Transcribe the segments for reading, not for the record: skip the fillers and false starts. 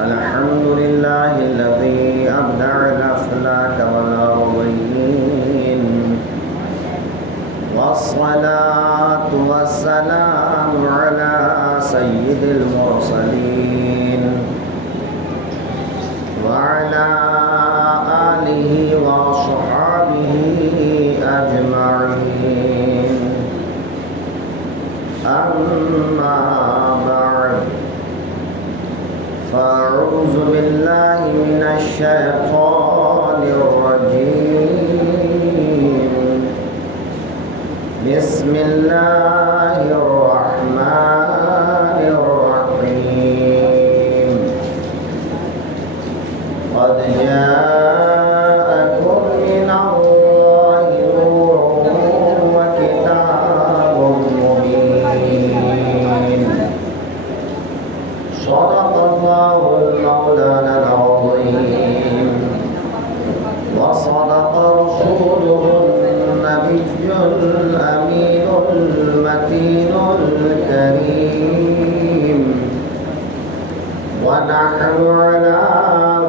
الحمد لله الذي أبدع الأفلاك والأرضين، والصلاة والسلام على سيد المرسلين وعلى آله وصحبه أجمعين. أما بعد، فأعوذ بالله من الشيطان الرجيم. بسم الله الرحمن الرحيم. قد جاءكم من الله نور وكتاب مبين. صدق الله المولانا العظيم، وصدق رسوله النبي الأمين المتين الكريم، ونحن على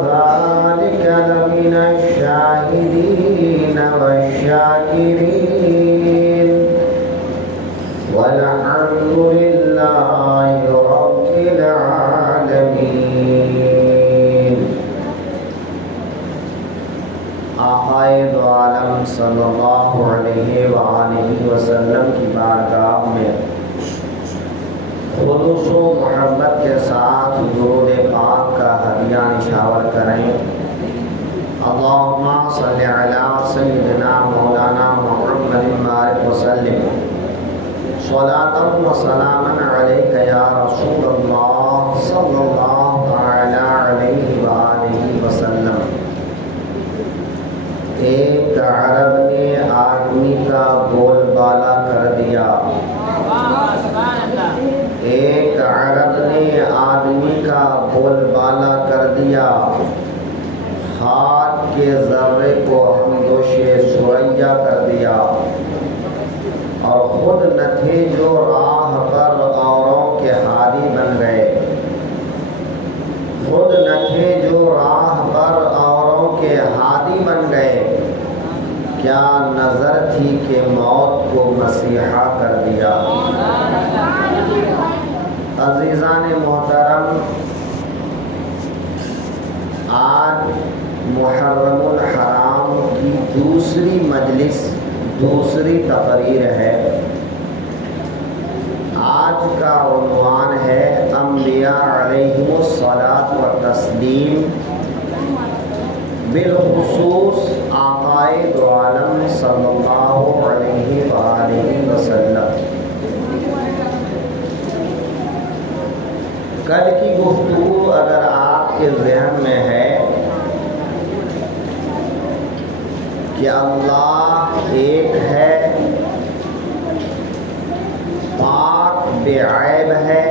ذلك لمن الشاهدين والشاكرين، والحمد لله رب العالمين. آقائے دو عالم صلی اللہ علیہ وآلہ وسلم کی بارگاہ میں خلوص و محبت کے ساتھ درود پاک کا ہدیہ نشاور کریں. اللہم صلی علی سیدنا مولانا محمد وبارک وسلم. صلاۃ و سلاما علیک یا رسول اللہ صلی اللہ تعالی علیہ وآلہ وسلم. ایک عرب نے آدمی کا بول بالا کر دیا. ایک عرب نے آدمی کا بول بالا کر دیا. خاک کے ذرے کو ہمدوش ثریا کر دیا، اور خود نہ تھے جو راہ پر اوروں کے ہادی بن گئے. خود نہ تھے جو راہ پر اوروں کے ہادی بن گئے. کیا نظر تھی کہ موت کو مسیحا کر دیا. عزیزان محترم، آج محرم الحرام کی دوسری مجلس، دوسری تقریر ہے. آج کا عنوان ہے انبیاء علیہم الصلاۃ والتسلیم، بالخصوص آقائے دو عالم صلی اللہ علیہ وآلہ وسلم. کل کی گفتگو اگر آپ کے ذہن میں ہے کہ اللہ ایک ہے، پاک بے عیب ہے،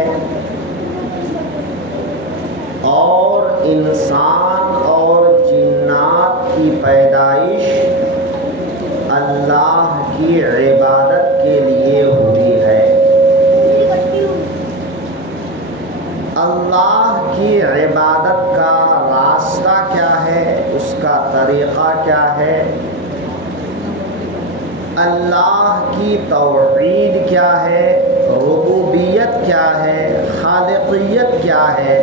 اور انسان اور جنات کی پیدائش اللہ کی عبادت کے لیے ہوئی ہے. اللہ کی عبادت کا راستہ کیا ہے، اس کا طریقہ کیا ہے، اللہ کی توحید کیا ہے، ربوبیت کیا ہے، خالقیت کیا ہے،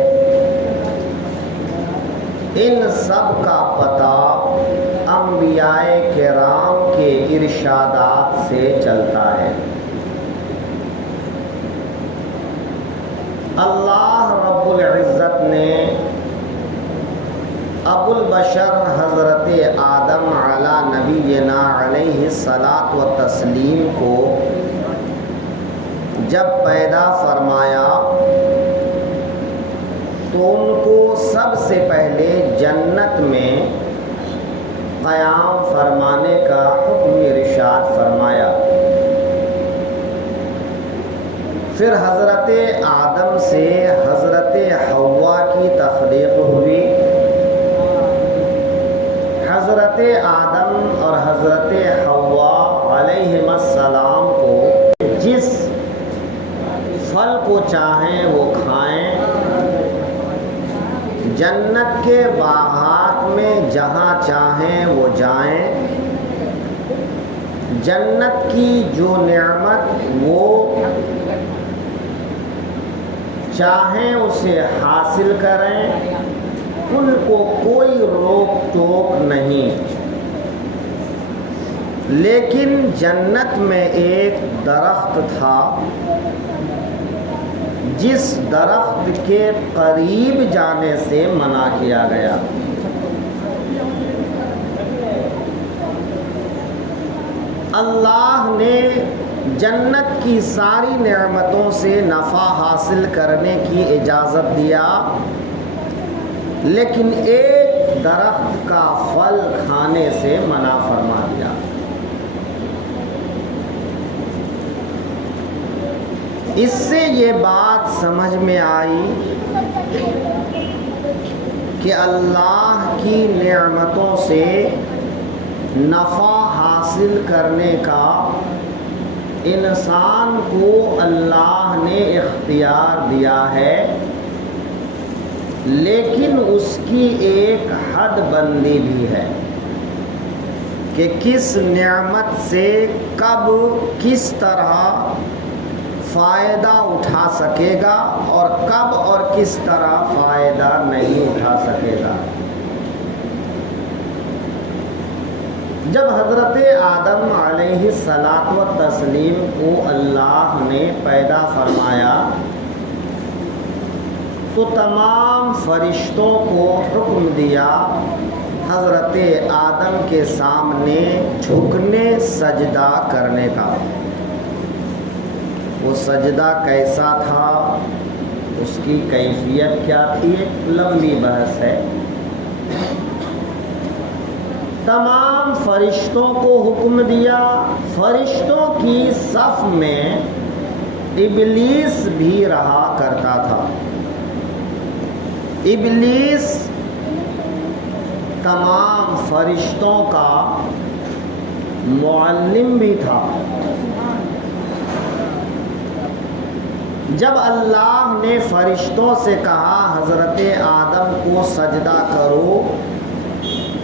ان سب کا پتہ انبیاء کرام کے ارشادات سے چلتا ہے. اللہ رب العزت نے ابو البشر حضرت آدم علی نبینا علیہ الصلاۃ والتسلیم کو جب پیدا فرمایا تو ان کو سب سے پہلے جنت میں قیام فرمانے کا حکم ارشاد فرمایا. پھر حضرت آدم سے حضرت حوا کی تخلیق ہوئی. حضرت آدم اور حضرت حوا علیہم السلام کو جس پھل کو چاہیں وہ کھائیں، جنت کے باغات میں جہاں چاہیں وہ جائیں، جنت کی جو نعمت وہ چاہیں اسے حاصل کریں، ان کو کوئی روک ٹوک نہیں۔ لیکن جنت میں ایک درخت تھا جس درخت کے قریب جانے سے منع کیا گیا۔ اللہ نے جنت کی ساری نعمتوں سے نفع حاصل کرنے کی اجازت دیا، لیکن ایک درخت کا پھل کھانے سے منع فرما دیا۔ اس سے یہ بات سمجھ میں آئی کہ اللہ کی نعمتوں سے نفع حاصل کرنے کا انسان کو اللہ نے اختیار دیا ہے، لیکن اس کی ایک حد بندی بھی ہے کہ کس نعمت سے کب کس طرح فائدہ اٹھا سکے گا اور کب اور کس طرح فائدہ نہیں اٹھا سکے گا۔ جب حضرت آدم علیہ الصلاۃ والتسلیم کو اللہ نے پیدا فرمایا تو تمام فرشتوں کو حکم دیا حضرت آدم کے سامنے جھکنے سجدہ کرنے کا۔ وہ سجدہ کیسا تھا، اس کی کیفیت کیا تھی، ایک لمبی بحث ہے۔ تمام فرشتوں کو حکم دیا، فرشتوں کی صف میں ابلیس بھی رہا کرتا تھا۔ ابلیس تمام فرشتوں کا معلم بھی تھا۔ جب اللہ نے فرشتوں سے کہا حضرت آدم کو سجدہ کرو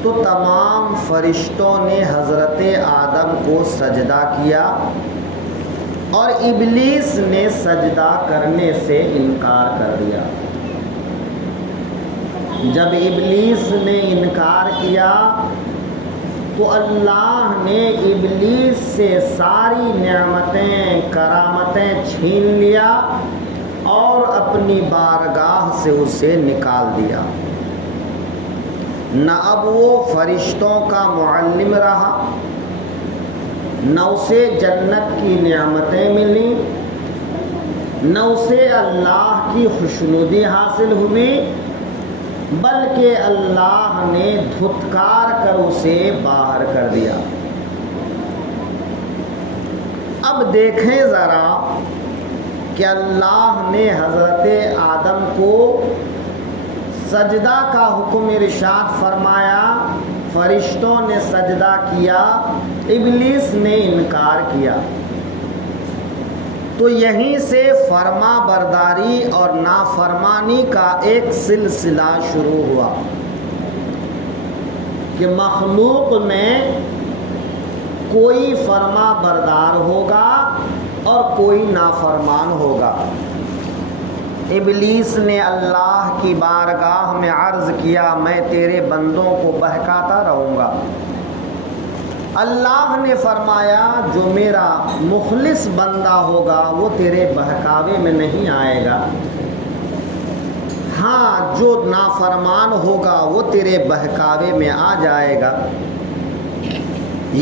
تو تمام فرشتوں نے حضرت آدم کو سجدہ کیا اور ابلیس نے سجدہ کرنے سے انکار کر دیا۔ جب ابلیس نے انکار کیا تو اللہ نے ابلیس سے ساری نعمتیں کرامتیں چھین لیا اور اپنی بارگاہ سے اسے نکال دیا۔ نہ اب وہ فرشتوں کا معلم رہا، نہ اسے جنت کی نعمتیں ملیں، نہ اسے اللہ کی خوشنودی حاصل ہوئی، بلکہ اللہ نے دھتکار کر اسے باہر کر دیا۔ اب دیکھیں ذرا کہ اللہ نے حضرت آدم کو سجدہ کا حکم ارشاد فرمایا، فرشتوں نے سجدہ کیا، ابلیس نے انکار کیا، تو یہیں سے فرما برداری اور نافرمانی کا ایک سلسلہ شروع ہوا کہ مخلوق میں کوئی فرما بردار ہوگا اور کوئی نافرمان ہوگا۔ ابلیس نے اللہ کی بارگاہ میں عرض کیا میں تیرے بندوں کو بہکاتا رہوں گا۔ اللہ نے فرمایا جو میرا مخلص بندہ ہوگا وہ تیرے بہکاوے میں نہیں آئے گا، ہاں جو نافرمان ہوگا وہ تیرے بہکاوے میں آ جائے گا۔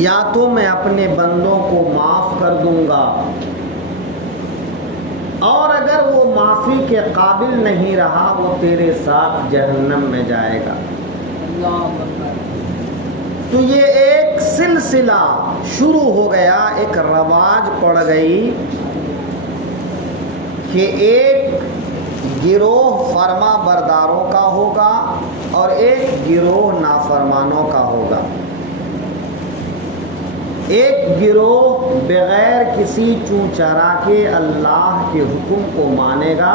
یا تو میں اپنے بندوں کو معاف کر دوں گا، اور اگر وہ معافی کے قابل نہیں رہا وہ تیرے ساتھ جہنم میں جائے گا۔ تو یہ ایک سلسلہ شروع ہو گیا، ایک رواج پڑ گئی کہ ایک گروہ فرما برداروں کا ہوگا اور ایک گروہ نافرمانوں کا ہوگا۔ ایک گروہ بغیر کسی چوں چرا کے اللہ کے حکم کو مانے گا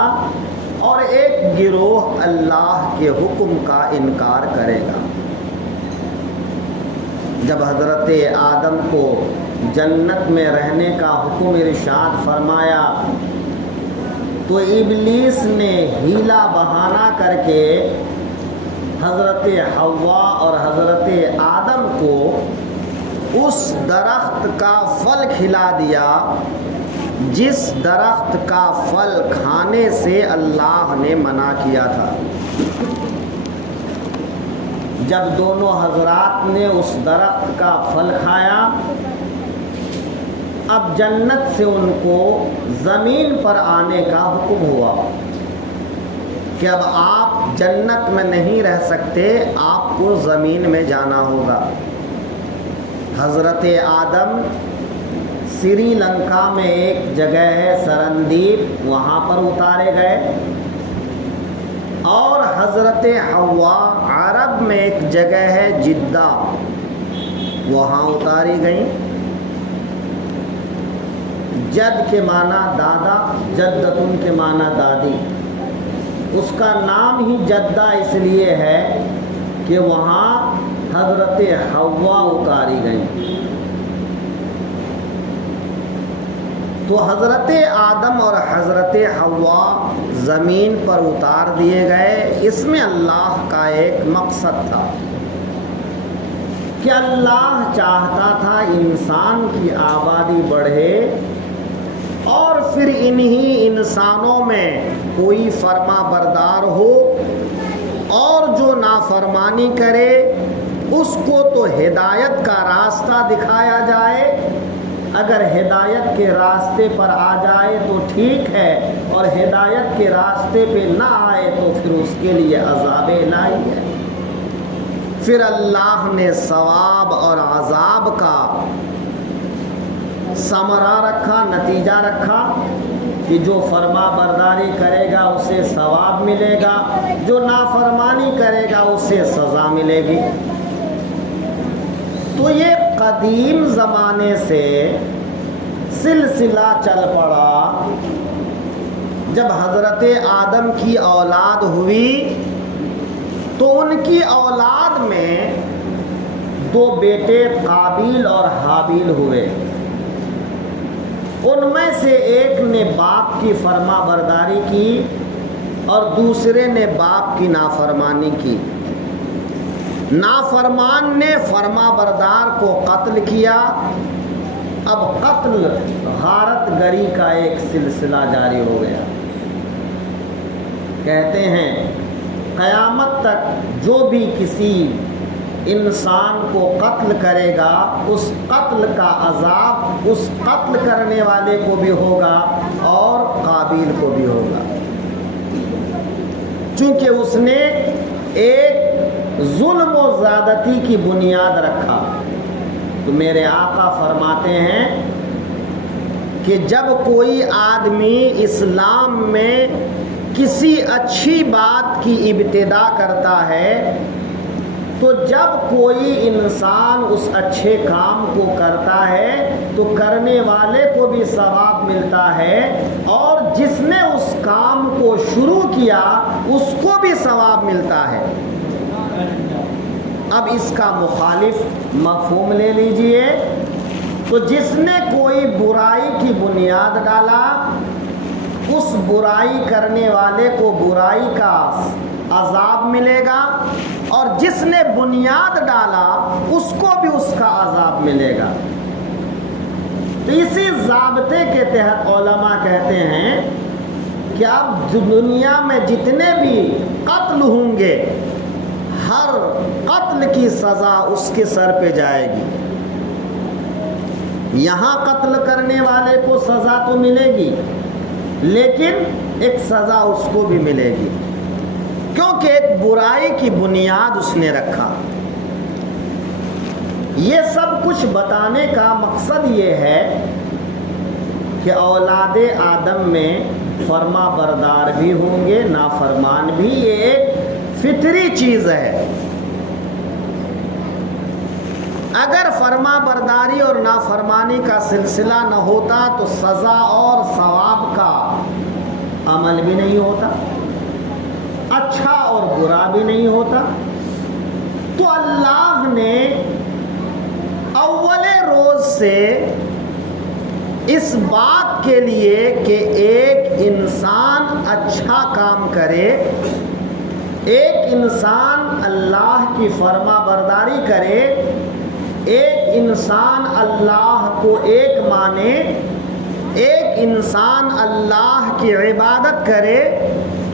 اور ایک گروہ اللہ کے حکم کا انکار کرے گا۔ جب حضرت آدم کو جنت میں رہنے کا حکم ارشاد فرمایا تو ابلیس نے ہیلا بہانہ کر کے حضرت حوا اور حضرت آدم کو اس درخت کا پھل کھلا دیا جس درخت کا پھل کھانے سے اللہ نے منع کیا تھا۔ جب دونوں حضرات نے اس درخت کا پھل کھایا، اب جنت سے ان کو زمین پر آنے کا حکم ہوا کہ اب آپ جنت میں نہیں رہ سکتے، آپ کو زمین میں جانا ہوگا۔ حضرت آدم سری لنکا میں ایک جگہ ہے سرندیپ، وہاں پر اتارے گئے، اور حضرت حوا عرب میں ایک جگہ ہے جدہ، وہاں اتاری گئیں۔ جد کے معنی دادا، جدتن کے معنی دادی، اس کا نام ہی جدہ اس لیے ہے کہ وہاں حضرت حوا اتاری گئیں۔ تو حضرت آدم اور حضرت حوا زمین پر اتار دیے گئے۔ اس میں اللہ کا ایک مقصد تھا کہ اللہ چاہتا تھا انسان کی آبادی بڑھے اور پھر انہی انسانوں میں کوئی فرما بردار ہو، اور جو نافرمانی کرے اس کو تو ہدایت کا راستہ دکھایا جائے۔ اگر ہدایت کے راستے پر آ جائے تو ٹھیک ہے، اور ہدایت کے راستے پہ نہ آئے تو پھر اس کے لیے عذاب الہی ہے۔ پھر اللہ نے ثواب اور عذاب کا ثمرہ رکھا، نتیجہ رکھا کہ جو فرما برداری کرے گا اسے ثواب ملے گا، جو نافرمانی کرے گا اسے سزا ملے گی۔ تو یہ قدیم زمانے سے سلسلہ چل پڑا۔ جب حضرت آدم کی اولاد ہوئی تو ان کی اولاد میں دو بیٹے قابیل اور حابیل ہوئے۔ ان میں سے ایک نے باپ کی فرما برداری کی اور دوسرے نے باپ کی نافرمانی کی۔ نافرمان نے فرما بردار کو قتل کیا۔ اب قتل غارت گری کا ایک سلسلہ جاری ہو گیا۔ کہتے ہیں قیامت تک جو بھی کسی انسان کو قتل کرے گا اس قتل کا عذاب اس قتل کرنے والے کو بھی ہوگا اور قابیل کو بھی ہوگا، چونکہ اس نے ایک ظلم و زیادتی کی بنیاد رکھا۔ تو میرے آقا فرماتے ہیں کہ جب کوئی آدمی اسلام میں کسی اچھی بات کی ابتدا کرتا ہے تو جب کوئی انسان اس اچھے کام کو کرتا ہے تو کرنے والے کو بھی ثواب ملتا ہے، اور جس نے اس کام کو شروع کیا اس کو بھی ثواب ملتا ہے۔ اب اس کا مخالف مفہوم لے لیجئے، تو جس نے کوئی برائی کی بنیاد ڈالا اس برائی کرنے والے کو برائی کا عذاب ملے گا، اور جس نے بنیاد ڈالا اس کو بھی اس کا عذاب ملے گا۔ تو اسی ضابطے کے تحت علماء کہتے ہیں کہ اب دنیا میں جتنے بھی قتل ہوں گے ہر قتل کی سزا اس کے سر پہ جائے گی۔ یہاں قتل کرنے والے کو سزا تو ملے گی لیکن ایک سزا اس کو بھی ملے گی، کیونکہ ایک برائی کی بنیاد اس نے رکھا۔ یہ سب کچھ بتانے کا مقصد یہ ہے کہ اولاد آدم میں فرما بردار بھی ہوں گے، نافرمان بھی، یہ ایک فطری چیز ہے۔ اگر فرما برداری اور نافرمانی کا سلسلہ نہ ہوتا تو سزا اور ثواب کا عمل بھی نہیں ہوتا۔ برا بھی نہیں ہوتا؟ تو اللہ نے اول روز سے اس بات کے لیے کہ ایک انسان اچھا کام کرے، ایک انسان اللہ کی فرما برداری کرے، ایک انسان اللہ کو ایک مانے، ایک انسان اللہ کی عبادت کرے،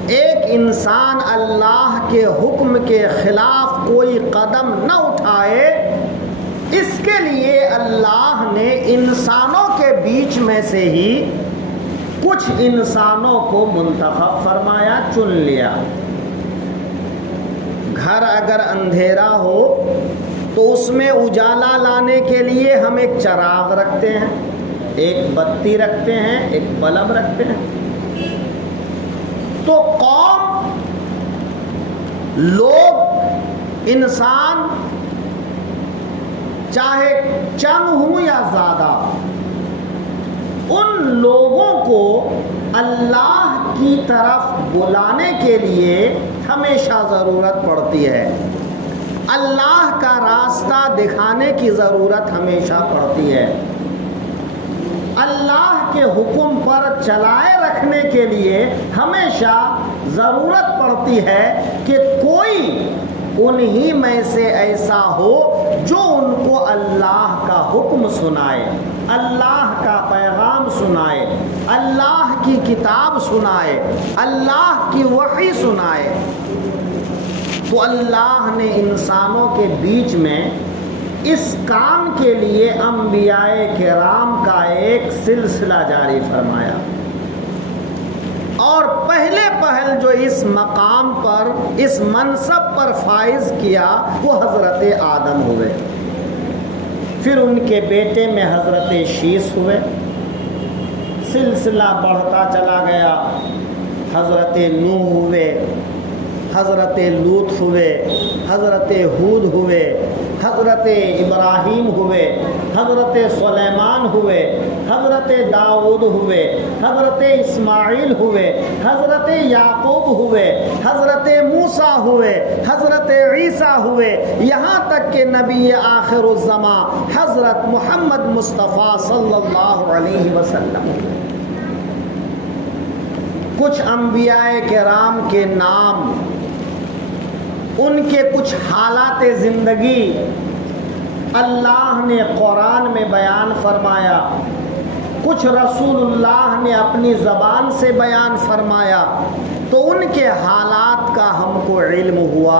ایک انسان اللہ کے حکم کے خلاف کوئی قدم نہ اٹھائے، اس کے لیے اللہ نے انسانوں کے بیچ میں سے ہی کچھ انسانوں کو منتخب فرمایا، چن لیا۔ گھر اگر اندھیرا ہو تو اس میں اجالا لانے کے لیے ہم ایک چراغ رکھتے ہیں، ایک بتی رکھتے ہیں، ایک بلب رکھتے ہیں۔ تو قوم، لوگ، انسان چاہے چند ہوں یا زیادہ، ان لوگوں کو اللہ کی طرف بلانے کے لیے ہمیشہ ضرورت پڑتی ہے، اللہ کا راستہ دکھانے کی ضرورت ہمیشہ پڑتی ہے، اللہ کے حکم پر چلائے رکھنے کے لیے ہمیشہ ضرورت پڑتی ہے کہ کوئی انہی میں سے ایسا ہو جو ان کو اللہ کا حکم سنائے، اللہ کا پیغام سنائے، اللہ کی کتاب سنائے، اللہ کی وحی سنائے۔ تو اللہ نے انسانوں کے بیچ میں اس کام کے لیے انبیاء کرام کا ایک سلسلہ جاری فرمایا، اور پہلے پہل جو اس مقام پر، اس منصب پر فائز کیا وہ حضرت آدم ہوئے، پھر ان کے بیٹے میں حضرت شیس ہوئے، سلسلہ بڑھتا چلا گیا، حضرت نوح ہوئے، حضرت لوط ہوئے، حضرت ہود ہوئے، حضرت ابراہیم ہوئے، حضرت سلیمان ہوئے، حضرت داؤد ہوئے، حضرت اسماعیل ہوئے، حضرت یعقوب ہوئے، حضرت موسیٰ ہوئے، حضرت عیسیٰ ہوئے، یہاں تک کہ نبی آخر الزماں حضرت محمد مصطفیٰ صلی اللہ علیہ وسلم۔ کچھ انبیاء کرام کے نام، ان کے کچھ حالات زندگی اللہ نے قرآن میں بیان فرمایا، کچھ رسول اللہ نے اپنی زبان سے بیان فرمایا، تو ان کے حالات کا ہم کو علم ہوا،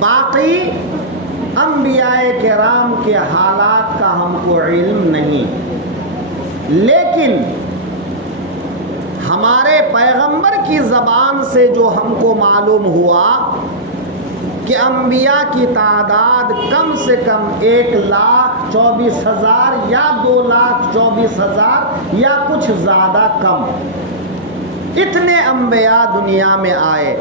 باقی انبیاء کرام کے حالات کا ہم کو علم نہیں۔ لیکن ہمارے پیغمبر کی زبان سے جو ہم کو معلوم ہوا کہ انبیاء کی تعداد کم سے کم 1,24,000 یا 2,24,000 یا کچھ زیادہ کم، اتنے انبیاء دنیا میں آئے۔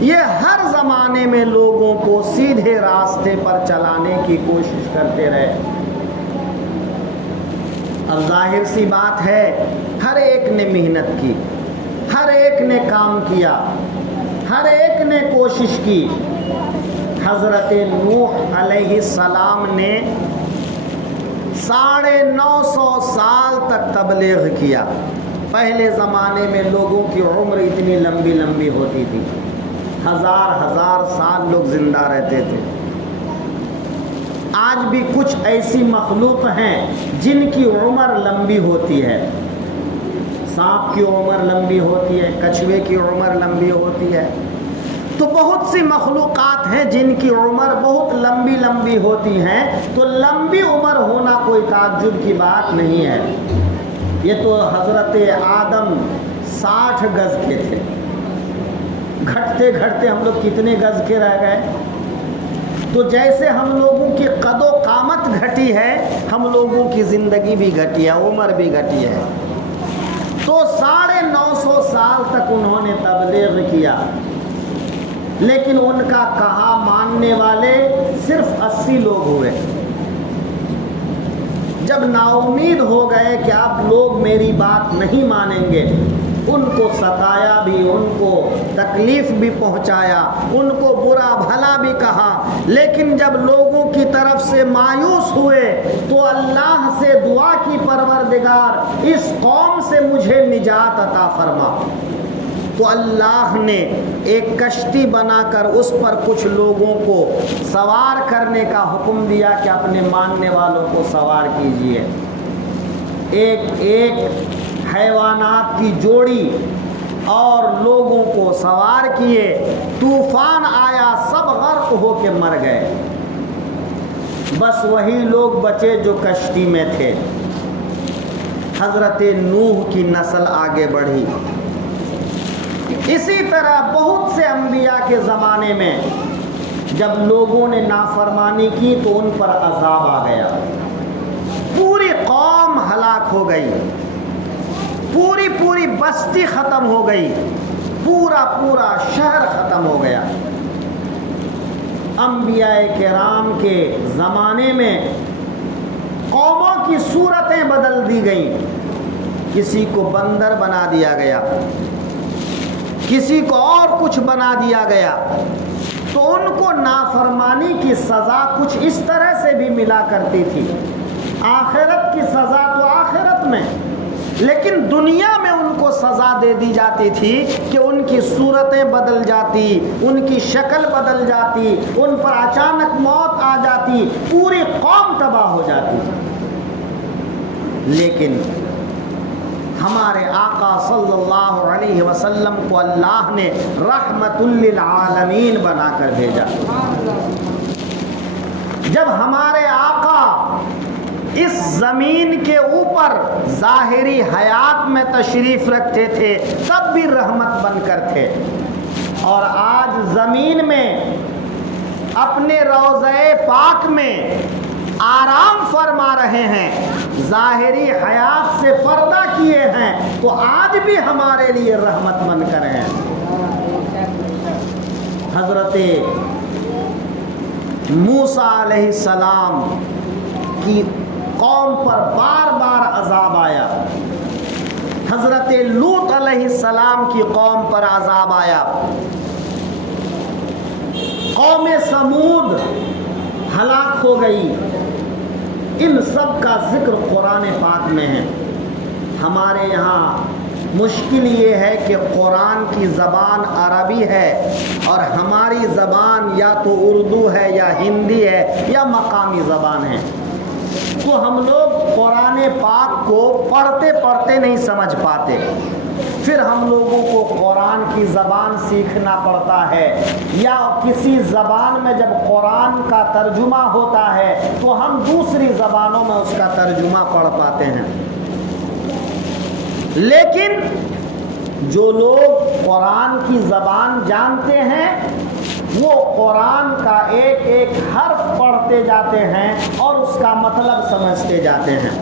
یہ ہر زمانے میں لوگوں کو سیدھے راستے پر چلانے کی کوشش کرتے رہے۔ اب ظاہر سی بات ہے، ہر ایک نے محنت کی، ہر ایک نے کام کیا، ہر ایک نے کوشش کی۔ حضرت نوح علیہ السلام نے 950 سال تک تبلیغ کیا۔ پہلے زمانے میں لوگوں کی عمر اتنی لمبی لمبی ہوتی تھی، ہزار سال لوگ زندہ رہتے تھے۔ آج بھی کچھ ایسی مخلوق ہیں جن کی عمر لمبی ہوتی ہے، سانپ کی عمر لمبی ہوتی ہے، کچھوے کی عمر لمبی ہوتی ہے، تو بہت سی مخلوقات ہیں جن کی عمر بہت لمبی لمبی ہوتی ہیں۔ تو لمبی عمر ہونا کوئی تعجب کی بات نہیں ہے۔ یہ تو حضرت آدم 60 گز کے تھے، گھٹتے گھٹتے ہم لوگ کتنے گز کے رہ گئے۔ تو جیسے ہم لوگوں کی قد و قامت گھٹی ہے، ہم لوگوں کی زندگی بھی گھٹی ہے، عمر بھی گھٹی ہے۔ تو 950 سال تک انہوں نے تبلیغ کیا، لیکن ان کا کہا ماننے والے صرف 80 لوگ ہوئے۔ جب نا امید ہو گئے کہ اب لوگ میری بات نہیں مانیں گے، ان کو ستایا بھی، ان کو تکلیف بھی پہنچایا، ان کو برا بھلا بھی کہا، لیکن جب لوگوں کی طرف سے مایوس ہوئے تو اللہ سے دعا کی پروردگار اس قوم سے مجھے نجات عطا فرما۔ تو اللہ نے ایک کشتی بنا کر اس پر کچھ لوگوں کو سوار کرنے کا حکم دیا کہ اپنے ماننے والوں کو سوار کیجئے۔ ایک ایک حیوانات کی جوڑی اور لوگوں کو سوار کیے، طوفان آیا، سب غرق ہو کے مر گئے، بس وہی لوگ بچے جو کشتی میں تھے۔ حضرت نوح کی نسل آگے بڑھی۔ اسی طرح بہت سے انبیاء کے زمانے میں جب لوگوں نے نافرمانی کی تو ان پر عذاب آ گیا، پوری قوم ہلاک ہو گئی، پوری بستی ختم ہو گئی، پورا شہر ختم ہو گیا۔ انبیاء کرام کے زمانے میں قوموں کی صورتیں بدل دی گئیں، کسی کو بندر بنا دیا گیا، کسی کو اور کچھ بنا دیا گیا، تو ان کو نافرمانی کی سزا کچھ اس طرح سے بھی ملا کرتی تھی۔ آخرت کی سزا تو آخرت میں، لیکن دنیا میں ان کو سزا دے دی جاتی تھی کہ ان کی صورتیں بدل جاتی، ان کی شکل بدل جاتی، ان پر اچانک موت آ جاتی، پوری قوم تباہ ہو جاتی۔ لیکن ہمارے آقا صلی اللہ علیہ وسلم کو اللہ نے رحمت للعالمین بنا کر بھیجا۔ جب ہمارے آقا اس زمین کے اوپر ظاہری حیات میں تشریف رکھتے تھے تب بھی رحمت بن کر تھے، اور آج زمین میں اپنے روضہ پاک میں آرام فرما رہے ہیں، ظاہری حیات سے پردہ کیے ہیں، تو آج بھی ہمارے لیے رحمت بن کر ہیں۔ حضرت موسیٰ علیہ السلام کی قوم پر بار بار عذاب آیا، حضرت لوط علیہ السلام کی قوم پر عذاب آیا، قوم سمود ہلاک ہو گئی۔ ان سب کا ذکر قرآن پاک میں ہے۔ ہمارے یہاں مشکل یہ ہے کہ قرآن کی زبان عربی ہے اور ہماری زبان یا تو اردو ہے یا ہندی ہے یا مقامی زبان ہے، تو ہم لوگ قرآن پاک کو پڑھتے نہیں سمجھ پاتے، پھر ہم لوگوں کو قرآن کی زبان سیکھنا پڑتا ہے، یا کسی زبان میں جب قرآن کا ترجمہ ہوتا ہے تو ہم دوسری زبانوں میں اس کا ترجمہ پڑھ پاتے ہیں۔ لیکن جو لوگ قرآن کی زبان جانتے ہیں وہ قرآن کا ایک ایک حرف پڑھتے جاتے ہیں اور اس کا مطلب سمجھتے جاتے ہیں۔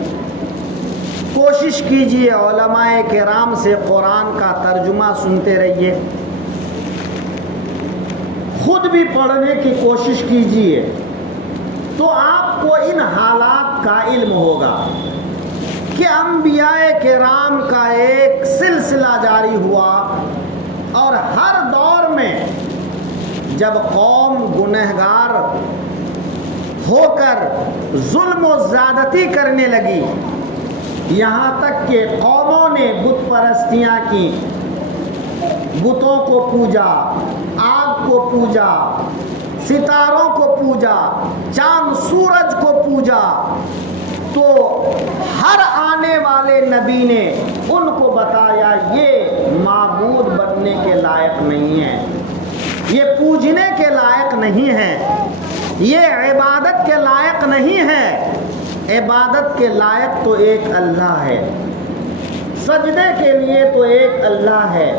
کوشش کیجئے علماء کرام سے قرآن کا ترجمہ سنتے رہیے، خود بھی پڑھنے کی کوشش کیجئے، تو آپ کو ان حالات کا علم ہوگا کہ انبیاء کرام کا ایک سلسلہ جاری ہوا، اور ہر دور میں جب قوم گنہگار ہو کر ظلم و زیادتی کرنے لگی، یہاں تک کہ قوموں نے بت پرستیاں کی، بتوں کو پوجا، آگ کو پوجا، ستاروں کو پوجا، چاند سورج کو پوجا، تو ہر آنے والے نبی نے ان کو بتایا یہ معبود بننے کے لائق نہیں ہے، یہ پوجنے کے لائق نہیں ہے، یہ عبادت کے لائق نہیں ہے۔ عبادت کے لائق تو ایک اللہ ہے، سجدے کے لیے تو ایک اللہ ہے،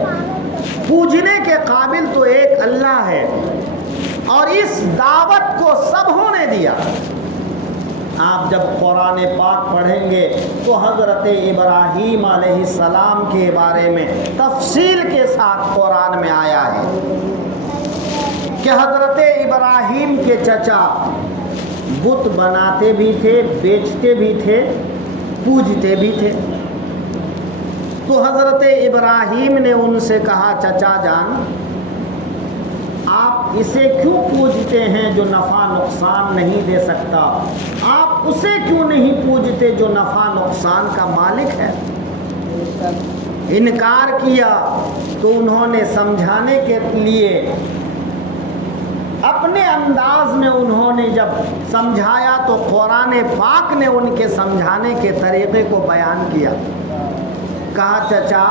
پوجنے کے قابل تو ایک اللہ ہے، اور اس دعوت کو سب ہونے دیا۔ آپ جب قرآن پاک پڑھیں گے تو حضرت ابراہیم علیہ السلام کے بارے میں تفصیل کے ساتھ قرآن میں آیا ہے کہ حضرت ابراہیم کے چچا بت بناتے بھی تھے، بیچتے بھی تھے، پوجتے بھی تھے۔ تو حضرت ابراہیم نے ان سے کہا چچا جان آپ اسے کیوں پوجتے ہیں جو نفع نقصان نہیں دے سکتا؟ آپ اسے کیوں نہیں پوجتے جو نفع نقصان کا مالک ہے؟ انکار کیا تو انہوں نے سمجھانے کے لیے اپنے انداز میں انہوں نے جب سمجھایا تو قرآن پاک نے ان کے سمجھانے کے طریقے کو بیان کیا. کہا چچا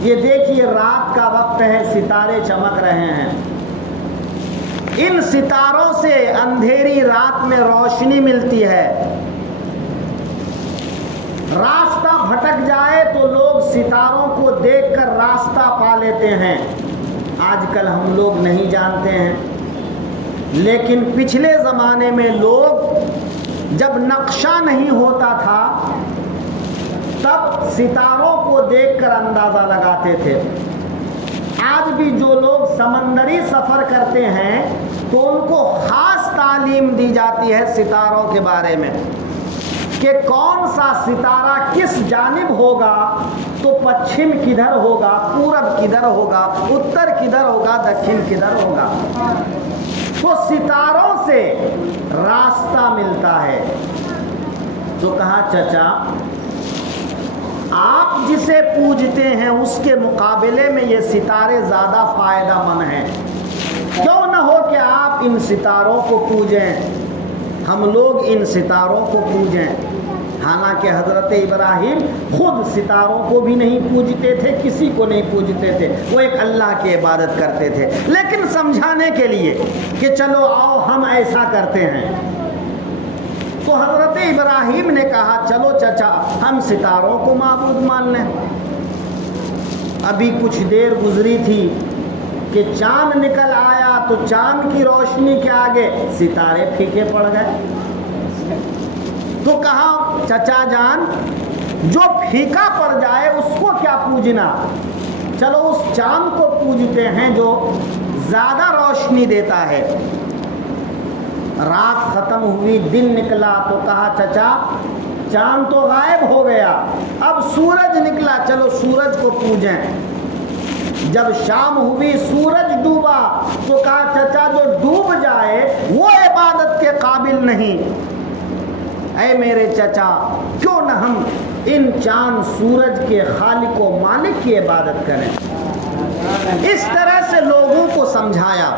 یہ دیکھیے رات کا وقت ہے، ستارے چمک رہے ہیں، ان ستاروں سے اندھیری رات میں روشنی ملتی ہے. راستہ بھٹک جائے تو لوگ ستاروں کو دیکھ کر راستہ پا لیتے ہیں. آج کل ہم لوگ نہیں جانتے ہیں، لیکن پچھلے زمانے میں لوگ جب نقشہ نہیں ہوتا تھا تب ستاروں کو دیکھ کر اندازہ لگاتے تھے. آج بھی جو لوگ سمندری سفر کرتے ہیں تو ان کو خاص تعلیم دی جاتی ہے ستاروں کے بارے میں کہ کون سا ستارہ کس جانب ہوگا، تو پچھم کدھر ہوگا، پورب کدھر ہوگا، اتر کدھر ہوگا، دکھن کدھر ہوگا. تو ستاروں سے راستہ ملتا ہے. تو کہا چچا آپ جسے پوجتے ہیں اس کے مقابلے میں یہ ستارے زیادہ فائدہ مند ہیں. کیوں نہ ہو کہ آپ ان ستاروں کو پوجیں، ہم لوگ ان ستاروں کو پوجیں. حالانکہ حضرت ابراہیم خود ستاروں کو بھی نہیں پوجتے تھے، کسی کو نہیں پوجتے تھے، وہ ایک اللہ کی عبادت کرتے تھے. لیکن سمجھانے کے لیے کہ چلو آؤ ہم ایسا کرتے ہیں، تو حضرت ابراہیم نے کہا چلو چچا ہم ستاروں کو معبود مان لیں. ابھی کچھ دیر گزری تھی کہ چاند نکل آیا تو چاند کی روشنی کے آگے ستارے پھیکے پڑ گئے. تو کہا چچا جان جو پھیکا پڑ جائے اس کو کیا پوجنا، چلو اس چاند کو پوجتے ہیں جو زیادہ روشنی دیتا ہے. رات ختم ہوئی، دن نکلا تو کہا چچا چاند تو غائب ہو گیا، اب سورج نکلا، چلو سورج کو پوجیں. جب شام ہوئی سورج ڈوبا تو کہا چچا جو ڈوب جائے وہ عبادت کے قابل نہیں. اے میرے چچا کیوں نہ ہم ان چاند سورج کے خالق و مالک کی عبادت کریں. اس طرح سے لوگوں کو سمجھایا.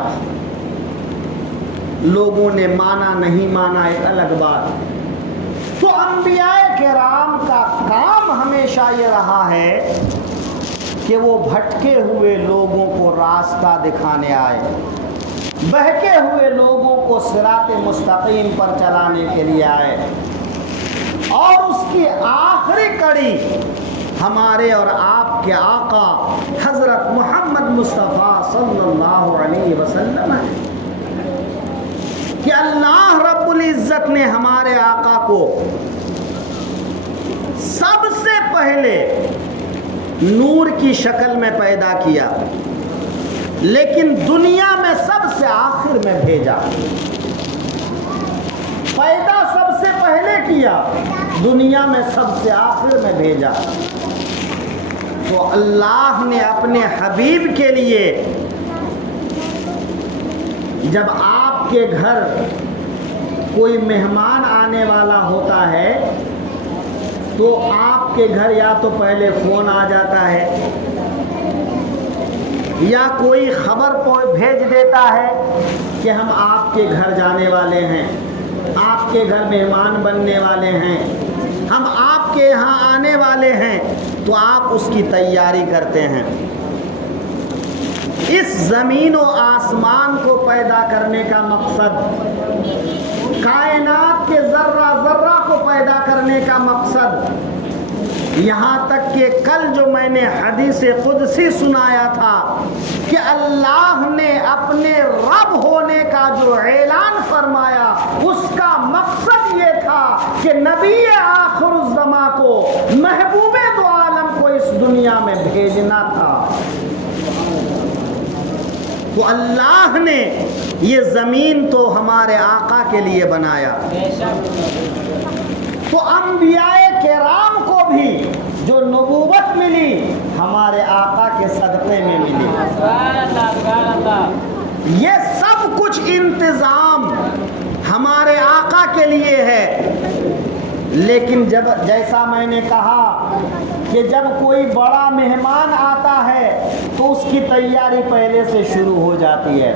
لوگوں نے مانا نہیں مانا ایک الگ بات. تو انبیاء کرام کا کام ہمیشہ یہ رہا ہے کہ وہ بھٹکے ہوئے لوگوں کو راستہ دکھانے آئے، بہکے ہوئے لوگوں کو صراط مستقیم پر چلانے کے لیے آئے. اور اس کی آخری کڑی ہمارے اور آپ کے آقا حضرت محمد مصطفیٰ صلی اللہ علیہ وسلم ہے کہ اللہ رب العزت نے ہمارے آقا کو سب سے پہلے نور کی شکل میں پیدا کیا، لیکن دنیا میں سب سے آخر میں بھیجا. پیدا سب سے پہلے کیا، دنیا میں سب سے آخر میں بھیجا. تو اللہ نے اپنے حبیب کے لیے جب آپ کے گھر کوئی مہمان آنے والا ہوتا ہے تو آپ کے گھر یا تو پہلے فون آ جاتا ہے یا کوئی خبر بھیج دیتا ہے کہ ہم آپ کے گھر جانے والے ہیں، آپ کے گھر مہمان بننے والے ہیں، ہم آپ کے یہاں آنے والے ہیں. تو آپ اس کی تیاری کرتے ہیں. اس زمین و آسمان کو پیدا کرنے کا مقصد، کائنات کے ذرہ ذرہ کو پیدا کرنے کا مقصد، یہاں تک کہ کل جو میں نے حدیث قدسی سنایا تھا کہ اللہ نے اپنے رب ہونے کا جو اعلان فرمایا اس کا مقصد یہ تھا کہ نبی آخر الزماں کو، محبوب دو عالم کو اس دنیا میں بھیجنا تھا. تو اللہ نے یہ زمین تو ہمارے آقا کے لیے بنایا، تو انبیاء کرام کو بھی جو نبوت ملی ہمارے آقا کے صدقے میں ملی. یہ سب کچھ انتظام ہمارے آقا کے لیے ہے. لیکن جیسا میں نے کہا کہ جب کوئی بڑا مہمان آتا ہے تو اس کی تیاری پہلے سے شروع ہو جاتی ہے.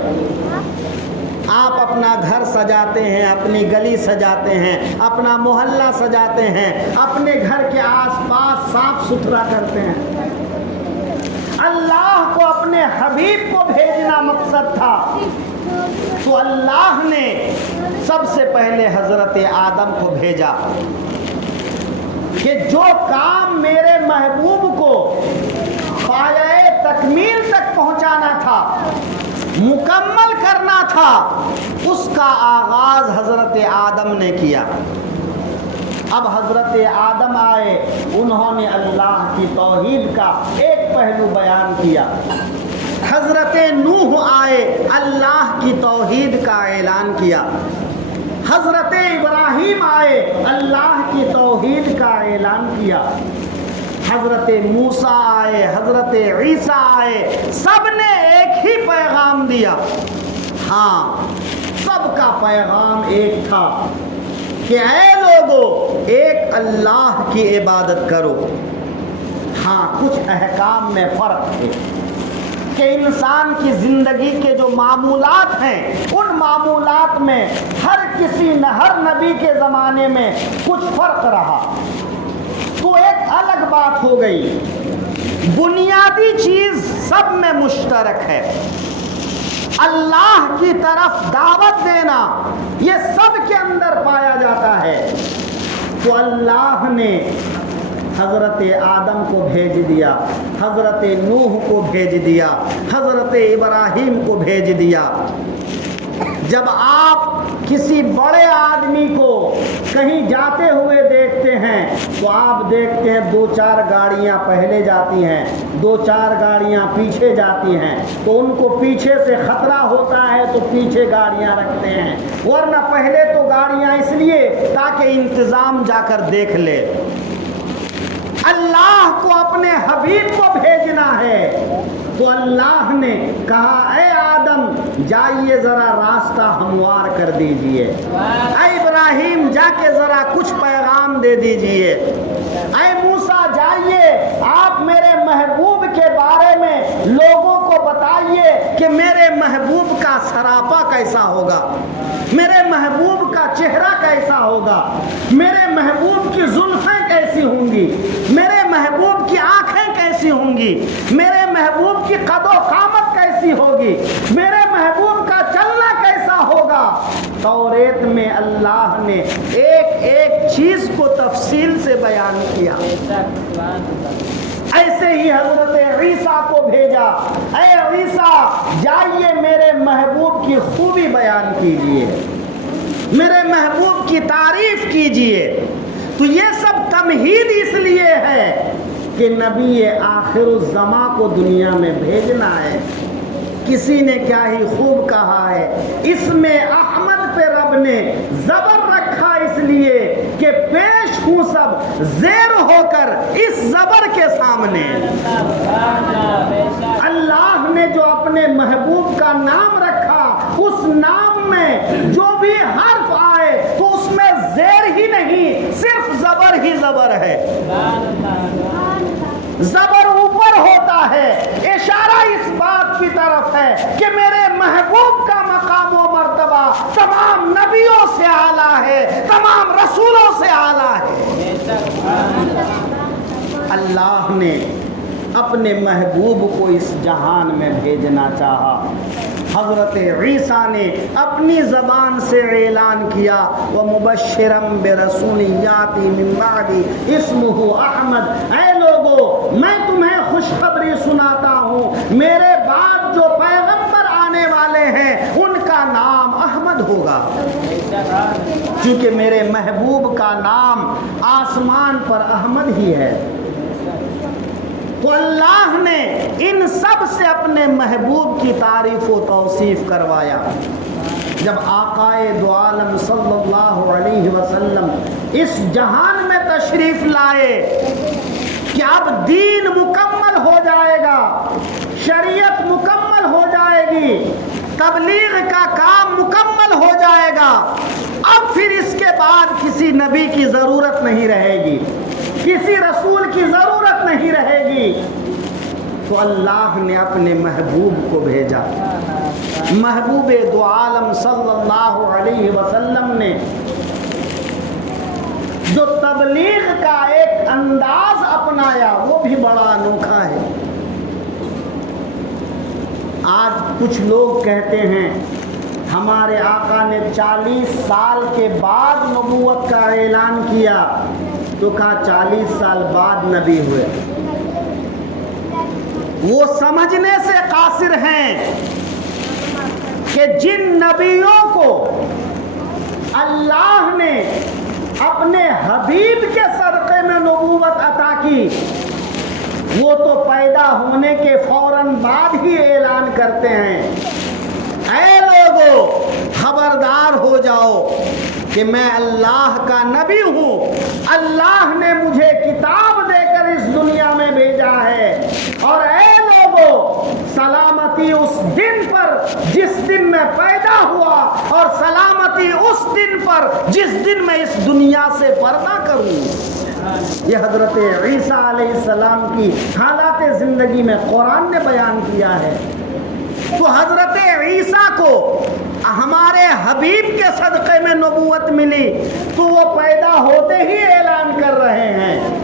آپ اپنا گھر سجاتے ہیں، اپنی گلی سجاتے ہیں، اپنا محلہ سجاتے ہیں، اپنے گھر کے آس پاس صاف ستھرا کرتے ہیں. اللہ کو اپنے حبیب کو بھیجنا مقصد تھا تو اللہ نے سب سے پہلے حضرت آدم کو بھیجا کہ جو کام میرے محبوب کو پایۂ تکمیل تک پہنچانا تھا، مکمل کرنا تھا، اس کا آغاز حضرت آدم نے کیا. اب حضرت آدم آئے، انہوں نے اللہ کی توحید کا ایک پہلو بیان کیا. حضرت نوح آئے، اللہ کی توحید کا اعلان کیا. حضرت ابراہیم آئے، اللہ کی توحید کا اعلان کیا. حضرت موسیٰ آئے، حضرت عیسیٰ آئے، سب نے ایک ہی پیغام دیا. ہاں، سب کا پیغام ایک تھا کہ اے لوگو ایک اللہ کی عبادت کرو. ہاں، کچھ احکام میں فرق ہے کہ انسان کی زندگی کے جو معمولات ہیں ان معمولات میں ہر نبی کے زمانے میں کچھ فرق رہا تو ایک الگ بات ہو گئی. بنیادی چیز سب میں مشترک ہے. اللہ کی طرف دعوت دینا یہ سب کے اندر پایا جاتا ہے. تو اللہ نے حضرت آدم کو بھیج دیا، حضرت نوح کو بھیج دیا، حضرت ابراہیم کو بھیج دیا. جب آپ کسی بڑے آدمی کو کہیں جاتے ہوئے دیکھتے ہیں تو آپ دیکھتے ہیں 2-4 گاڑیاں پہلے جاتی ہیں، 2-4 گاڑیاں پیچھے جاتی ہیں. تو ان کو پیچھے سے خطرہ ہوتا ہے تو پیچھے گاڑیاں رکھتے ہیں، ورنہ پہلے تو گاڑیاں اس لیے تاکہ انتظام جا کر دیکھ لے. اللہ کو اپنے حبیب کو بھیجنا ہے تو اللہ نے کہا اے آدم جائیے ذرا راستہ ہموار کر دیجئے، اے ابراہیم جا کے ذرا کچھ پیغام دے دیجئے، اے موسیٰ جائیے آپ میرے محبوب کے بارے میں لوگوں کو بتائیے کہ میرے محبوب کا سراپا کیسا ہوگا، میرے محبوب کا چہرہ کیسا ہوگا، میرے محبوب کی زلفیں کیسی ہوں گی، میرے محبوب کی آنکھیں کیسی ہوں گی، میرے محبوب کی قد و قامت کیسی ہوگی، میرے محبوب کا چلنا کیسا ہوگا. توریت میں اللہ نے ایک ایک چیز کو تفصیل سے بیان کیا. ایسے ہی حضرت عیسیٰ کو بھیجا، اے عیسیٰ جائیے میرے محبوب کی خوبی بیان کیجئے، میرے محبوب کی تعریف کیجئے. تو یہ سب تمہید اس لیے ہے کہ نبی آخر الزماں کو دنیا میں بھیجنا ہے. کسی نے کیا ہی خوب کہا ہے، اس میں احمد پہ رب نے زبر رکھا اس لیے کہ پیش ہوں سب زیر ہو کر اس زبر کے سامنے. اللہ نے جو اپنے محبوب کا نام رکھا اس نام میں جو بھی حرف آئے تو اس میں زیر ہی نہیں، صرف زبر ہی زبر ہے. زبر اوپر ہوتا ہے، اشارہ اس بات کی طرف ہے کہ میرے محبوب کا مقام و مرتبہ تمام نبیوں سے اعلیٰ ہے، تمام رسولوں سے اعلیٰ ہے. اللہ نے اپنے محبوب کو اس جہان میں بھیجنا چاہا. حضرت عیسیٰ نے اپنی زبان سے اعلان کیا وَمُبَشِّرًا بِرَسُولٍ يَأْتِي مِن بَعْدِي اسْمُهُ احمد. اے لوگو میں تمہیں خوشخبری سناتا ہوں، میرے بعد جو پیغمبر آنے والے ہیں ان کا نام احمد ہوگا، کیونکہ میرے محبوب کا نام آسمان پر احمد ہی ہے. تو اللہ نے ان سب سے اپنے محبوب کی تعریف و توصیف کروایا. جب آقائے دو عالم صلی اللہ علیہ وسلم اس جہان میں تشریف لائے کہ اب دین مکمل ہو جائے گا، شریعت مکمل ہو جائے گی، تبلیغ کا کام مکمل ہو جائے گا، اب پھر اس کے بعد کسی نبی کی ضرورت نہیں رہے گی، کسی رسول کی ضرورت نہیں رہے گی۔ تو اللہ نے اپنے محبوب کو بھیجا، محبوب دو عالم صلی اللہ علیہ وسلم نے جو تبلیغ کا ایک انداز اپنایا وہ بھی بڑا انوکھا ہے۔ آج کچھ لوگ کہتے ہیں ہمارے آقا نے 40 سال کے بعد نبوت کا اعلان کیا، تو کہا 40 سال بعد نبی ہوئے۔ وہ سمجھنے سے قاصر ہیں کہ جن نبیوں کو اللہ نے اپنے حبیب کے صدقے میں نبوت عطا کی، وہ تو پیدا ہونے کے فوراً بعد ہی اعلان کرتے ہیں، اے لوگو خبردار ہو جاؤ کہ میں اللہ کا نبی ہوں، اللہ نے مجھے کتاب دے کر اس دنیا میں بھیجا ہے، اور اے لوگو سلامتی اس دن پر جس دن میں پیدا ہوا، اور سلامتی اس دن پر جس دن میں اس دنیا سے پردہ کروں۔ یہ حضرت عیسیٰ علیہ السلام کی حالات زندگی میں قرآن نے بیان کیا ہے۔ تو حضرت عیسیٰ کو ہمارے حبیب کے صدقے میں نبوت ملی، تو وہ پیدا ہوتے ہی اعلان کر رہے ہیں۔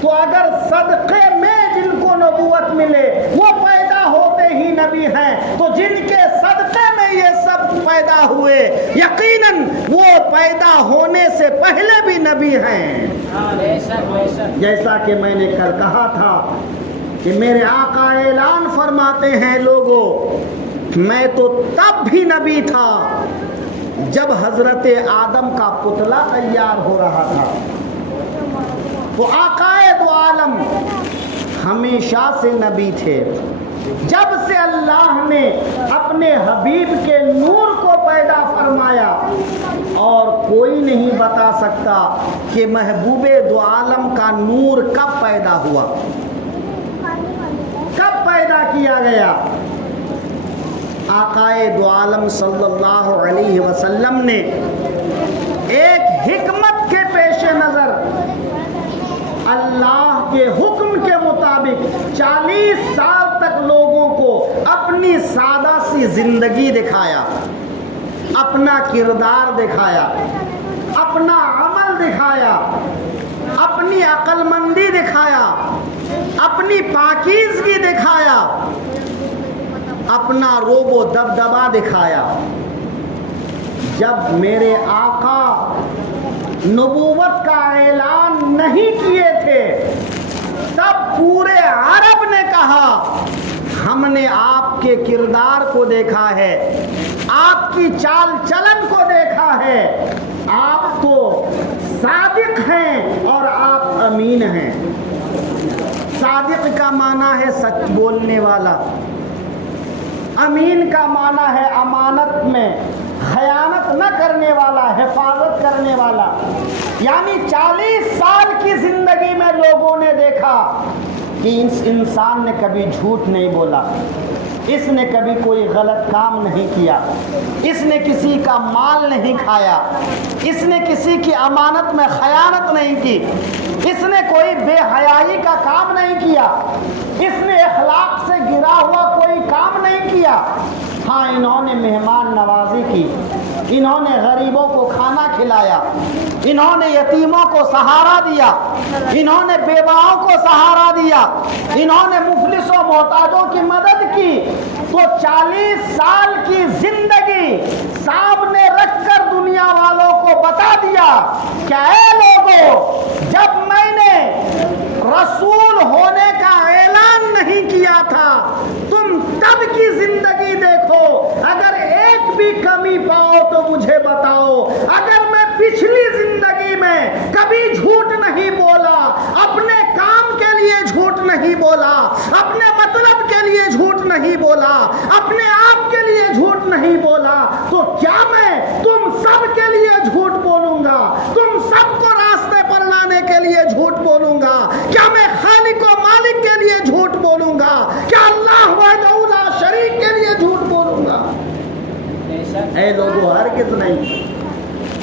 تو اگر صدقے میں جن کو نبوت ملے وہ پیدا ہوتے ہی نبی ہیں، تو جن کے صدقے میں یہ سب پیدا ہوئے یقیناً وہ پیدا ہونے سے پہلے بھی نبی ہیں۔ جیسا کہ میں نے کل کہا تھا کہ میرے آقا اعلان فرماتے ہیں، لوگوں میں تو تب بھی نبی تھا جب حضرت آدم کا پتلا تیار ہو رہا تھا۔ وہ آقا دو عالم ہمیشہ سے نبی تھے، جب سے اللہ نے اپنے حبیب کے نور کو پیدا فرمایا، اور کوئی نہیں بتا سکتا کہ محبوب دو عالم کا نور کب پیدا ہوا، کب پیدا کیا گیا۔ آقا دو عالم صلی اللہ علیہ وسلم نے ایک حکمت کے پیش نظر اللہ کے حکم کے مطابق 40 سال تک لوگوں کو اپنی سادہ سی زندگی دکھایا، اپنا کردار دکھایا، اپنا عمل دکھایا، اپنی عقل مندی دکھایا، اپنی پاکیزگی دکھایا، اپنا روب و دبدبا دکھایا۔ جب میرے آقا نبوت کا اعلان نہیں کیے تھے، تب پورے عرب نے کہا ہم نے آپ کے کردار کو دیکھا ہے، آپ کی چال چلن کو دیکھا ہے، آپ تو صادق ہیں اور آپ امین ہیں۔ صادق کا معنی ہے سچ بولنے والا، امین کا معنی ہے امانت میں خیانت نہ کرنے والا، حفاظت کرنے والا۔ یعنی 40 سال کی زندگی میں لوگوں نے دیکھا کہ اس انسان نے کبھی جھوٹ نہیں بولا، اس نے کبھی کوئی غلط کام نہیں کیا، اس نے کسی کا مال نہیں کھایا، اس نے کسی کی امانت میں خیانت نہیں کی، اس نے کوئی بے حیائی کا کام نہیں کیا، اس نے اخلاق سے گرا ہوا کوئی کام نہیں کیا۔ ہاں، انہوں نے مہمان نوازی کی، انہوں نے غریبوں کو کھانا کھلایا، انہوں نے یتیموں کو سہارا دیا، انہوں نے بیواؤں کو سہارا دیا، انہوں نے مفلس و محتاجوں کی مدد کی۔ تو 40 سال کی زندگی سامنے رکھ کر دنیا والوں کو بتا دیا کہ اے لوگوں، جب میں نے رسول ہونے کا اعلان نہیں کیا تھا، تم تب کی زندگی دیکھو، اگر ایک بھی کمی پاؤ تو مجھے بتاؤ۔ اگر میں پچھلی زندگی میں کبھی جھوٹ نہیں بولا، اپنے کام کے لیے جھوٹ نہیں بولا، اپنے مطلب کے لیے جھوٹ نہیں بولا، اپنے آپ کے لیے جھوٹ نہیں بولا، تو کیا میں تم سب کے لیے جھوٹ بولوں گا؟ تم سب کو راستے پر لانے کے لیے جھوٹ بولوں گا؟ کیا میں اے لوگوں ہرگز نہیں۔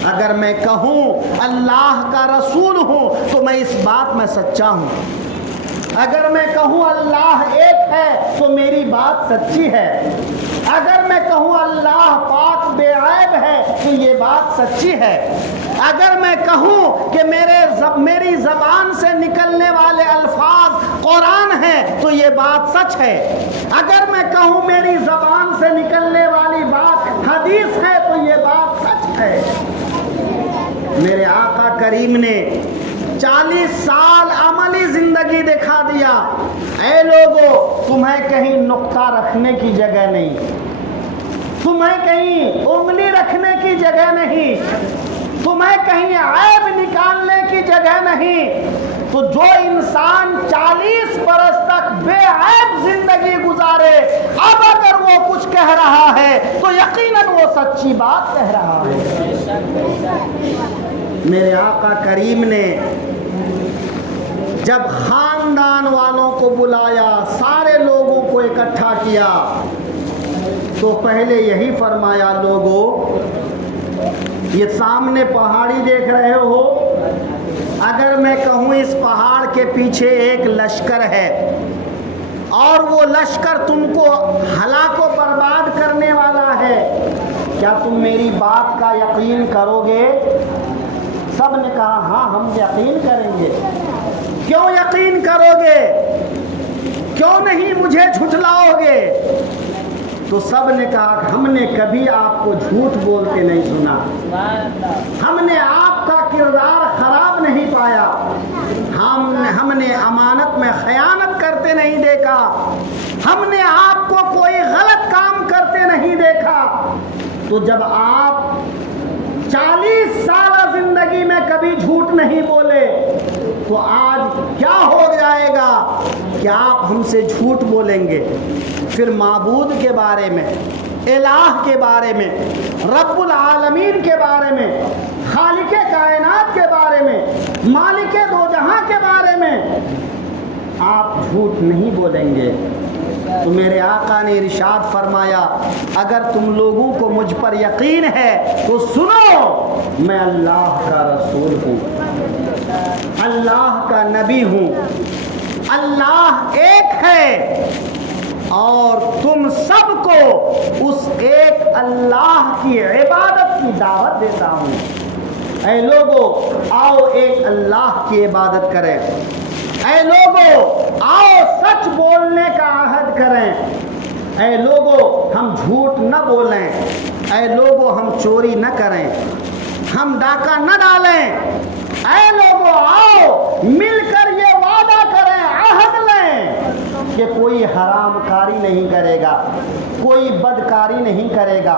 اگر میں کہوں اللہ کا رسول ہوں تو میں اس بات میں سچا ہوں، اگر میں کہوں اللہ ایک ہے تو میری بات سچی ہے، اگر میں کہوں اللہ پاک بے عیب ہے تو یہ بات سچی ہے، اگر میں کہوں کہ میری زبان سے نکلنے والے الفاظ قرآن ہیں تو یہ بات سچ ہے، اگر میں کہوں میری زبان سے نکلنے والی بات حدیث ہے تو یہ بات سچ ہے۔ میرے آقا کریم نے 40 سال عملی زندگی دکھا دیا۔ اے لوگوں تمہیں کہیں نقطہ رکھنے کی جگہ نہیں، تمہیں کہیں انگلی رکھنے کی جگہ نہیں، تمہیں کہیں عیب نکالنے کی جگہ نہیں۔ تو جو انسان 40 برس تک بے عیب زندگی گزارے، اب اگر وہ کچھ کہہ رہا ہے تو یقیناً وہ سچی بات کہہ رہا ہے۔ میرے آقا کریم نے جب خاندان والوں کو بلایا، سارے لوگوں کو اکٹھا کیا، تو پہلے یہی فرمایا، لوگوں یہ سامنے پہاڑی دیکھ رہے ہو، اگر میں کہوں اس پہاڑ کے پیچھے ایک لشکر ہے اور وہ لشکر تم کو ہلاک و برباد کرنے والا ہے، کیا تم میری بات کا یقین کرو گے؟ سب نے کہا ہاں ہم یقین کریں گے۔ کیوں یقین کرو گے؟ کیوں نہیں مجھے جھٹلاؤ گے؟ تو سب نے کہا ہم نے کبھی آپ کو جھوٹ بولتے نہیں سنا، ہم نے آپ کا کردار خراب نہیں پایا، ہم نے امانت میں خیانت کرتے نہیں دیکھا، ہم نے آپ کو کوئی غلط کام کرتے نہیں دیکھا۔ تو جب آپ 40 سالہ زندگی میں کبھی جھوٹ نہیں بولے تو آج کیا ہو جائے گا کہ آپ ہم سے جھوٹ بولیں گے؟ پھر معبود کے بارے میں، الہ کے بارے میں، رب العالمین کے بارے میں، خالق کائنات کے بارے میں، مالک دو جہاں کے بارے میں آپ جھوٹ نہیں بولیں گے۔ تو میرے آقا نے ارشاد فرمایا، اگر تم لوگوں کو مجھ پر یقین ہے تو سنو، میں اللہ کا رسول ہوں، اللہ کا نبی ہوں، اللہ ایک ہے اور تم سب کو اس ایک اللہ کی عبادت کی دعوت دیتا ہوں۔ اے لوگوں آؤ ایک اللہ کی عبادت کریں، اے لوگوں آؤ سچ بولنے کا عہد کریں، اے لوگوں ہم جھوٹ نہ بولیں، اے لوگوں ہم چوری نہ کریں، ہم ڈاکہ نہ ڈالیں، اے لوگوں آؤ مل کر یہ وعدہ کریں، عہد لیں کہ کوئی حرام کاری نہیں کرے گا، کوئی بدکاری نہیں کرے گا،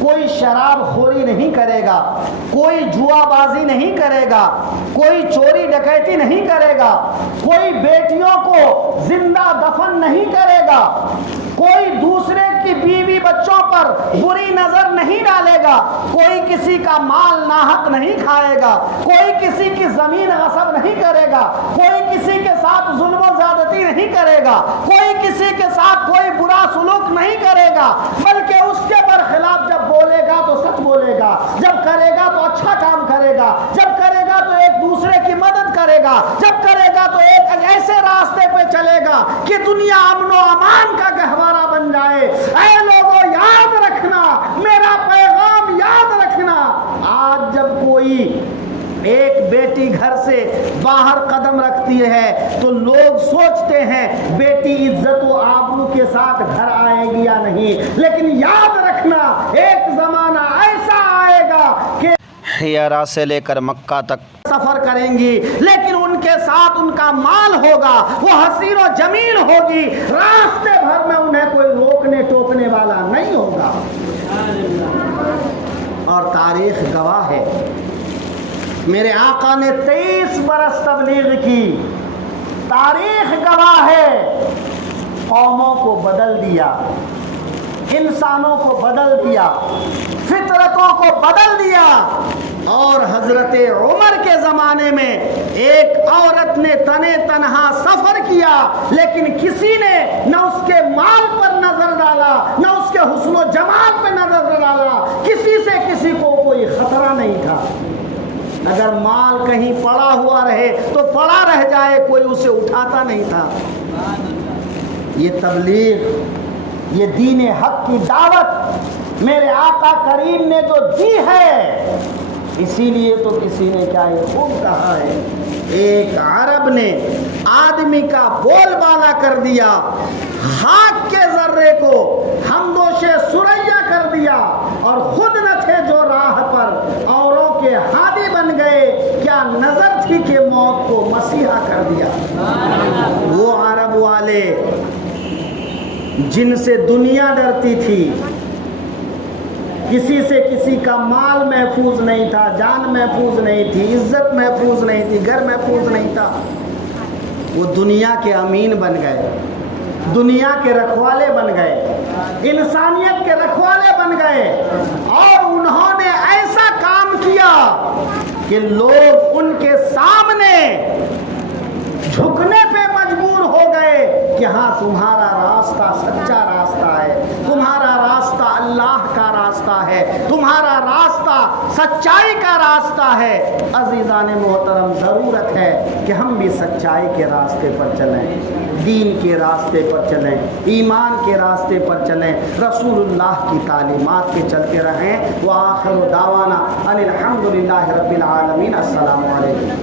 کوئی شراب خوری نہیں کرے گا، کوئی جوا بازی نہیں کرے گا، کوئی چوری ڈکیتی نہیں کرے گا، کوئی بیٹیوں کو زندہ دفن نہیں کرے گا، کوئی دوسرے کی بیوی بچوں پر بری نظر نہیں ڈالے گا، کوئی کسی کا مال ناحق نہیں کھائے گا، کوئی کسی کی زمین غصب نہیں کرے گا، کوئی کسی کے ساتھ ظلم و زیادتی نہیں کرے گا، کوئی کسی کے ساتھ کوئی برا سلوک نہیں کرے گا، بلکہ اس کے برخلاف جب بولے گا تو سچ بولے گا، جب کرے گا تو اچھا کام کرے گا، جب کرے گا تو ایک دوسرے کی مدد کرے گا، جب کرے گا تو ایک ایسے راستے پہ چلے گا کہ دنیا امن و امان کا گہوارہ بن جائے۔ اے لوگوں یاد رکھنا، میرا پیغام یاد رکھنا، آج جب کوئی ایک بیٹی گھر سے باہر قدم رکھتی ہے تو لوگ سوچتے ہیں بیٹی عزت و آبرو کے ساتھ گھر آئے گی یا نہیں، لیکن یاد رکھنا ایک زمانہ ایسا آئے گا کہ ہیرا سے لے کر مکہ تک سفر کریں گی، لیکن ان کے ساتھ ان کا مال ہوگا، وہ حسین و جمیل ہوگی، راستے بھر میں انہیں کوئی روکنے ٹوکنے والا نہیں ہوگا۔ اور تاریخ گواہ ہے، میرے آقا نے 23 برس تبلیغ کی، تاریخ گواہ ہے، قوموں کو بدل دیا، انسانوں کو بدل دیا، فطرتوں کو بدل دیا۔ اور حضرت عمر کے زمانے میں ایک عورت نے تنے تنہا سفر کیا، لیکن کسی نے نہ اس کے مال پر نظر ڈالا، نہ اس کے حسن و جمال پہ نظر ڈالا، سے کسی کو کوئی خطرہ نہیں تھا. اگر مال کہیں پڑا ہوا رہے تو پڑا رہ جائے، کوئی اسے اٹھاتا نہیں تھا. یہ تبلیغ، یہ دین حق کی دعوت میرے آقا کریم نے جو دی ہے، اسی لیے تو کسی نے کیا یہ خوب کہا ہے، ایک عرب نے آدمی کا بول بالا کر دیا، خاک کے ذرے کو ہمدوش سریا کر دیا، اور خود نہ تھے جو راہ پر اوروں کے ہادی بن گئے، کیا نظر تھی کہ موت کو مسیحا کر دیا. وہ عرب والے جن سے دنیا ڈرتی تھی، کسی سے کسی کا مال محفوظ نہیں تھا، جان محفوظ نہیں تھی، عزت محفوظ نہیں تھی، گھر محفوظ نہیں تھا، وہ دنیا کے امین بن گئے، دنیا کے رکھوالے بن گئے، انسانیت کے رکھوالے بن گئے. اور انہوں نے ایسا کام کیا کہ لوگ ان کے سامنے جھکنے پہ مجبور ہو گئے کہ ہاں تمہارا راستہ سچا راستہ ہے، تمہارا راستہ اللہ کا راستہ ہے، تمہارا راستہ سچائی کا راستہ ہے. عزیزان محترم، ضرورت ہے کہ ہم بھی سچائی کے راستے پر چلیں، دین کے راستے پر چلیں، ایمان کے راستے پر چلیں، رسول اللہ کی تعلیمات کے چلتے رہیں. وآخر دعوانا ان الحمدللہ رب العالمین. السلام علیکم.